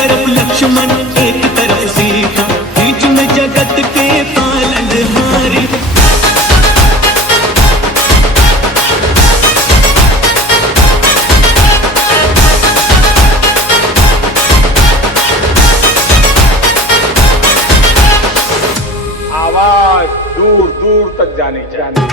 तरफ लक्ष्मण एक तरफ सीता, बीच में जगत के पालनहारी। आवाज दूर दूर तक जानी चाहिए।